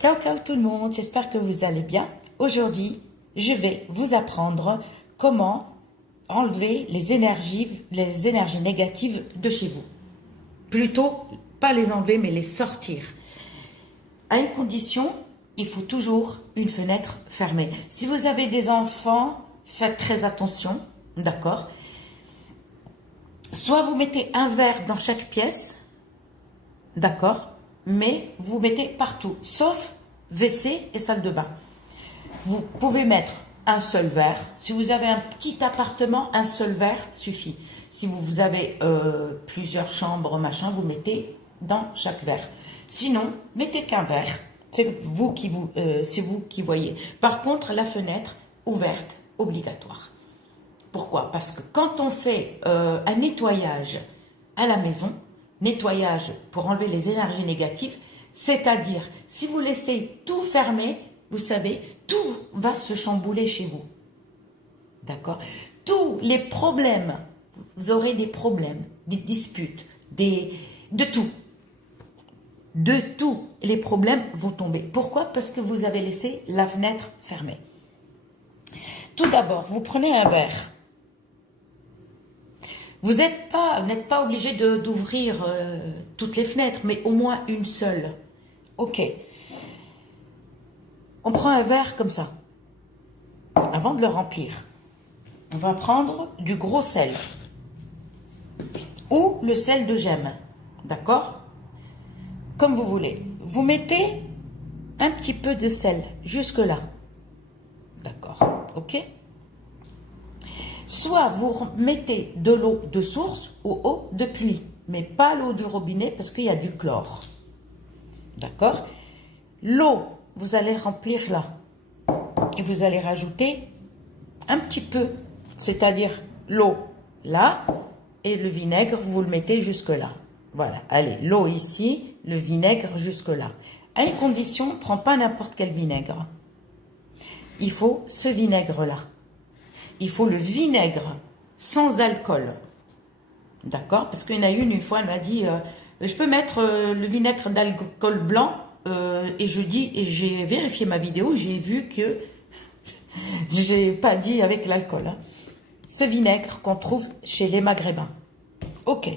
Ciao, ciao tout le monde, j'espère que vous allez bien. Aujourd'hui, je vais vous apprendre comment enlever les énergies négatives de chez vous. Plutôt, pas les enlever, mais les sortir. À une condition, il faut toujours une fenêtre fermée. Si vous avez des enfants, faites très attention, d'accord? Soit vous mettez un verre dans chaque pièce, d'accord? Mais vous mettez partout, sauf WC et salle de bain. Vous pouvez mettre un seul verre. Si vous avez un petit appartement, un seul verre suffit. Si vous avez plusieurs chambres, machin, vous mettez dans chaque verre. Sinon, mettez qu'un verre. C'est vous qui voyez. Par contre, la fenêtre ouverte, obligatoire. Pourquoi? Parce que quand on fait un nettoyage à la maison, nettoyage pour enlever les énergies négatives, c'est-à-dire si vous laissez tout fermé, vous savez, tout va se chambouler chez vous. D'accord? Tous les problèmes, vous aurez des problèmes, des disputes, de tout. De tout, les problèmes vont tomber. Pourquoi? Parce que vous avez laissé la fenêtre fermée. Tout d'abord, vous prenez un verre. Vous n'êtes pas obligé d'ouvrir toutes les fenêtres, mais au moins une seule. Ok. On prend un verre comme ça. Avant de le remplir, on va prendre du gros sel. Ou le sel de gemme. D'accord? Comme vous voulez. Vous mettez un petit peu de sel jusque-là. D'accord? Ok? Soit vous mettez de l'eau de source ou eau de pluie, mais pas l'eau du robinet parce qu'il y a du chlore. D'accord? L'eau, vous allez remplir là. Et vous allez rajouter un petit peu, c'est-à-dire l'eau là, et le vinaigre, vous le mettez jusque là. Voilà, allez, l'eau ici, le vinaigre jusque là. À une condition, prends pas n'importe quel vinaigre. Il faut ce vinaigre-là. Il faut le vinaigre sans alcool. D'accord? Parce qu'il y en a une fois, elle m'a dit, je peux mettre le vinaigre d'alcool blanc. Et j'ai vérifié ma vidéo, j'ai vu que j'ai pas dit avec l'alcool. Hein. Ce vinaigre qu'on trouve chez les Maghrébins. Ok.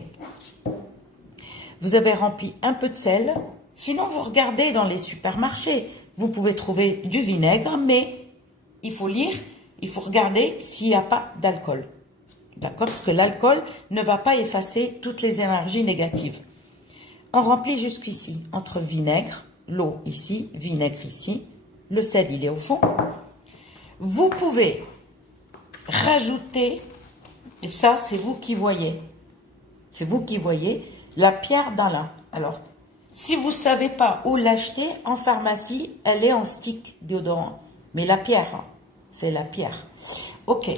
Vous avez rempli un peu de sel. Sinon, vous regardez dans les supermarchés. Vous pouvez trouver du vinaigre, mais il faut lire. Il faut regarder s'il n'y a pas d'alcool. D'accord? Parce que l'alcool ne va pas effacer toutes les énergies négatives. On remplit jusqu'ici, entre vinaigre, l'eau ici, vinaigre ici, le sel il est au fond. Vous pouvez rajouter, et ça c'est vous qui voyez, la pierre d'Alain. Alors, si vous ne savez pas où l'acheter, en pharmacie, elle est en stick déodorant. Mais la pierre, hein, c'est la pierre. Ok.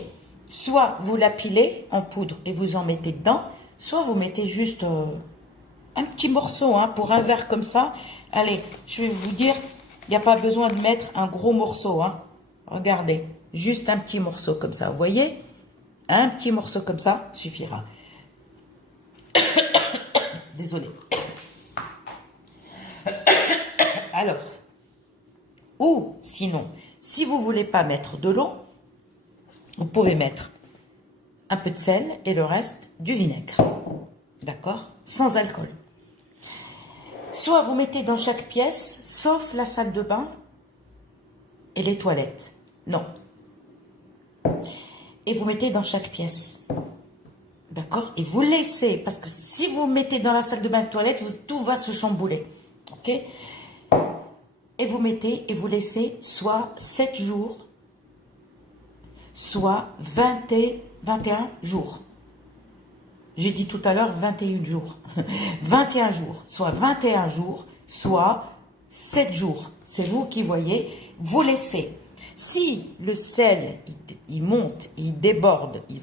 Soit vous la pilez en poudre et vous en mettez dedans, soit vous mettez juste un petit morceau hein, pour un verre comme ça. Allez, je vais vous dire, il n'y a pas besoin de mettre un gros morceau. Hein. Regardez, juste un petit morceau comme ça. Vous voyez? Un petit morceau comme ça suffira. Désolée. Alors, ou sinon, si vous ne voulez pas mettre de l'eau, vous pouvez mettre un peu de sel et le reste du vinaigre. D'accord? Sans alcool. Soit vous mettez dans chaque pièce, sauf la salle de bain et les toilettes. Non. Et vous mettez dans chaque pièce. D'accord? Et vous laissez, parce que si vous mettez dans la salle de bain et toilette, tout va se chambouler. Ok? Et vous mettez et vous laissez soit 7 jours, soit 21 jours. J'ai dit tout à l'heure 21 jours. 21 jours, soit 21 jours, soit 7 jours. C'est vous qui voyez. Vous laissez. Si le sel, il monte, il déborde, il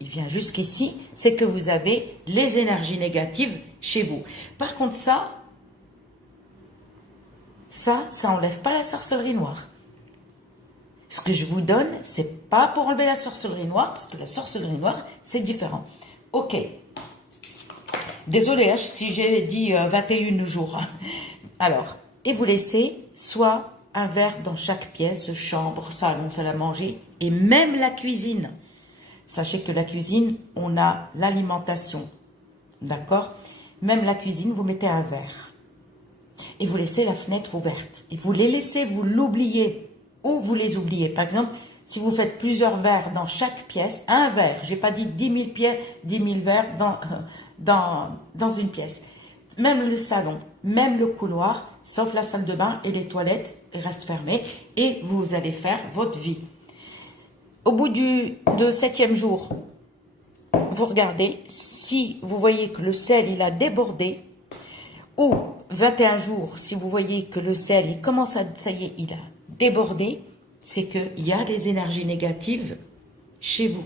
vient jusqu'ici, c'est que vous avez les énergies négatives chez vous. Par contre, ça enlève pas la sorcellerie noire. Ce que je vous donne, c'est pas pour enlever la sorcellerie noire, parce que la sorcellerie noire, c'est différent. Ok. Désolée hein, si j'ai dit 21 jours. Alors, Et vous laissez soit un verre dans chaque pièce, chambre, salon, salle à manger, et même la cuisine. Sachez que la cuisine, on a l'alimentation, d'accord? Même la cuisine, vous mettez un verre. Et vous laissez la fenêtre ouverte. Et vous les laissez, vous l'oubliez, ou vous les oubliez. Par exemple, si vous faites plusieurs verres dans chaque pièce, un verre, j'ai pas dit 10 000 pièces, 10 000 verres dans une pièce. Même le salon, même le couloir, sauf la salle de bain et les toilettes restent fermées et vous allez faire votre vie. Au bout du 7e jour, vous regardez, si vous voyez que le sel il a débordé, ou 21 jours, si vous voyez que le sel il commence à, ça y est, il a débordé, c'est qu'il y a des énergies négatives chez vous.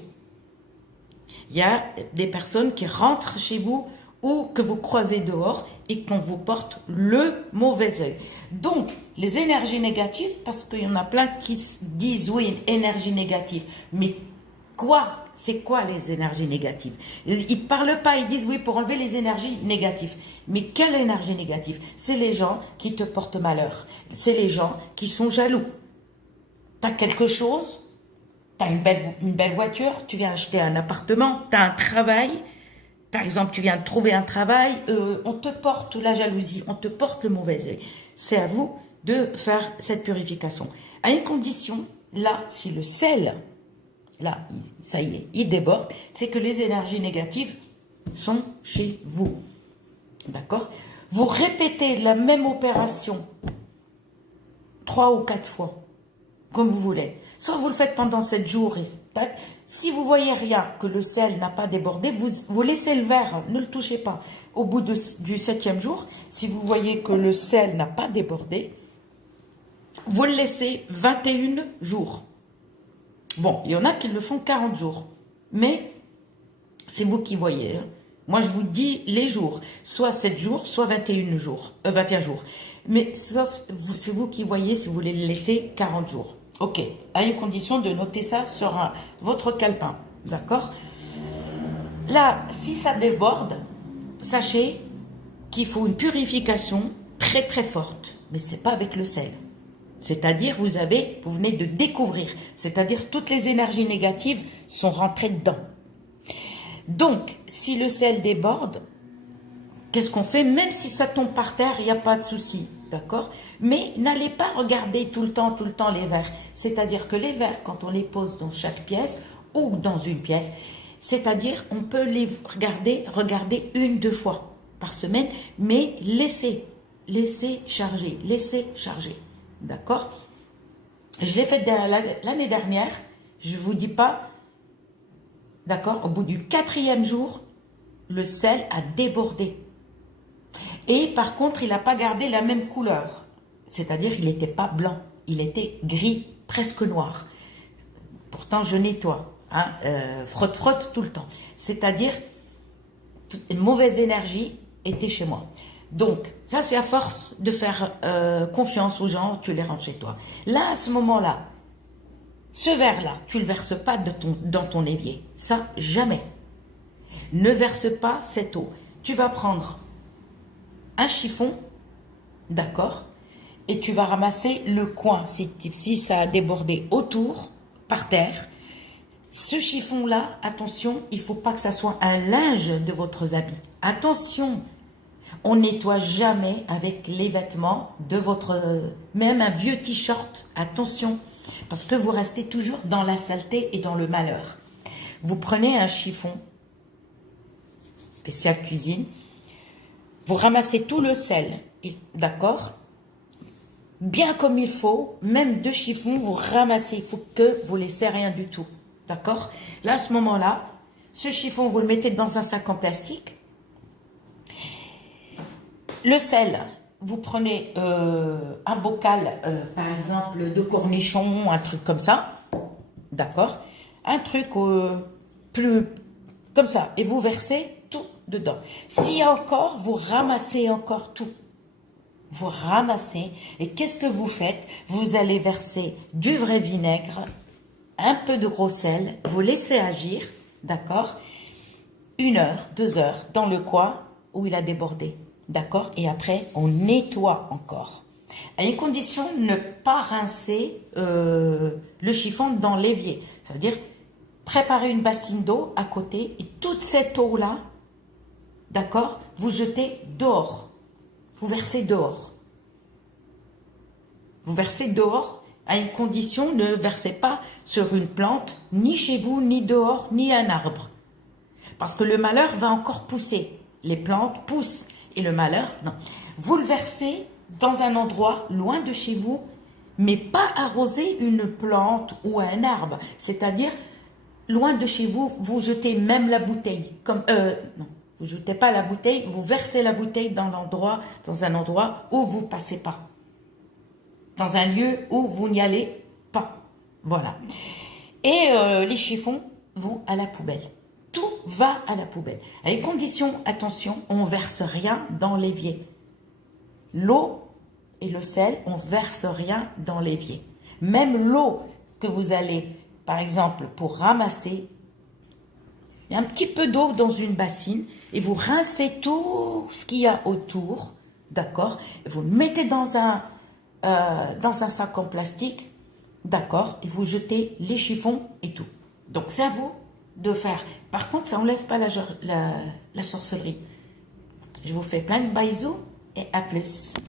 Il y a des personnes qui rentrent chez vous ou que vous croisez dehors et qu'on vous porte le mauvais œil. Donc, les énergies négatives, parce qu'il y en a plein qui se disent, oui, une énergie négative. Mais quoi? C'est quoi les énergies négatives? Ils ne parlent pas, ils disent, oui, pour enlever les énergies négatives. Mais quelle énergie négative? C'est les gens qui te portent malheur. C'est les gens qui sont jaloux. Tu as quelque chose, tu as une belle voiture, tu viens acheter un appartement, tu as un travail. Par exemple, tu viens de trouver un travail, on te porte la jalousie, on te porte le mauvais œil. C'est à vous de faire cette purification. À une condition, là, si le sel, là, ça y est, il déborde, c'est que les énergies négatives sont chez vous. D'accord? Vous répétez la même opération 3 ou 4 fois, comme vous voulez. Soit vous le faites pendant 7 jours et tac. Si vous voyez rien, que le sel n'a pas débordé, vous laissez le verre, ne le touchez pas. Au bout du 7e jour, si vous voyez que le sel n'a pas débordé, vous le laissez 21 jours. Bon, il y en a qui le font 40 jours. Mais c'est vous qui voyez. Hein. Moi, je vous dis les jours. Soit 7 jours, soit 21 jours. 21 jours. Mais sauf, c'est vous qui voyez si vous voulez le laisser 40 jours. Ok, à une condition de noter ça sur votre calepin, d'accord? Là, si ça déborde, sachez qu'il faut une purification très très forte, mais ce n'est pas avec le sel. C'est-à-dire, vous venez de découvrir, c'est-à-dire toutes les énergies négatives sont rentrées dedans. Donc, si le sel déborde, qu'est-ce qu'on fait? Même si ça tombe par terre, il n'y a pas de souci. D'accord? Mais n'allez pas regarder tout le temps les verres. C'est-à-dire que les verres, quand on les pose dans chaque pièce ou dans une pièce, c'est-à-dire on peut les regarder 1-2 fois par semaine, mais laissez charger. D'accord? Je l'ai fait l'année dernière, je ne vous dis pas, d'accord? Au bout du 4e jour, le sel a débordé. Et par contre, il n'a pas gardé la même couleur. C'est-à-dire, il n'était pas blanc. Il était gris, presque noir. Pourtant, je nettoie. Hein, frotte tout le temps. C'est-à-dire, une mauvaise énergie était chez moi. Donc, ça, c'est à force de faire confiance aux gens, tu les rentres chez toi. Là, à ce moment-là, ce verre-là, tu ne le verses pas dans ton évier. Ça, jamais. Ne verse pas cette eau. Tu vas prendre un chiffon, d'accord, et tu vas ramasser le coin, si ça a débordé autour, par terre. Ce chiffon-là, attention, il ne faut pas que ça soit un linge de votre habit. Attention, on nettoie jamais avec les vêtements de votre... Même un vieux t-shirt, attention, parce que vous restez toujours dans la saleté et dans le malheur. Vous prenez un chiffon, spécial cuisine, vous ramassez tout le sel, d'accord? Bien comme il faut, même 2 chiffons, vous ramassez, il faut que vous ne laissez rien du tout, d'accord? Là, à ce moment-là, ce chiffon, vous le mettez dans un sac en plastique. Le sel, vous prenez un bocal, par exemple, de cornichons, un truc comme ça, d'accord? Un truc plus comme ça, et vous versez tout dedans. S'il y a encore, vous ramassez encore tout. Vous ramassez, et qu'est-ce que vous faites? Vous allez verser du vrai vinaigre, un peu de gros sel, vous laissez agir, d'accord? 1 heure, 2 heures, dans le coin où il a débordé, d'accord? Et après, on nettoie encore. À une condition, ne pas rincer le chiffon dans l'évier. C'est-à-dire, préparer une bassine d'eau à côté et toute cette eau-là, d'accord, vous jetez dehors. Vous versez dehors. Vous versez dehors à une condition, ne versez pas sur une plante, ni chez vous, ni dehors, ni un arbre. Parce que le malheur va encore pousser. Les plantes poussent et le malheur, non. Vous le versez dans un endroit loin de chez vous, mais pas arroser une plante ou un arbre. C'est-à-dire, loin de chez vous, vous jetez même la bouteille. Non, vous ne jetez pas la bouteille, vous versez la bouteille dans un endroit où vous ne passez pas. Dans un lieu où vous n'y allez pas. Voilà. Et les chiffons vont à la poubelle. Tout va à la poubelle. À une condition, attention, on ne verse rien dans l'évier. L'eau et le sel, on ne verse rien dans l'évier. Même l'eau que vous allez, par exemple, pour ramasser, il y a un petit peu d'eau dans une bassine et vous rincez tout ce qu'il y a autour, d'accord? Vous le mettez dans un sac en plastique, d'accord? Et vous jetez les chiffons et tout. Donc, c'est à vous de faire. Par contre, ça n'enlève pas la sorcellerie. Je vous fais plein de bisous et à plus.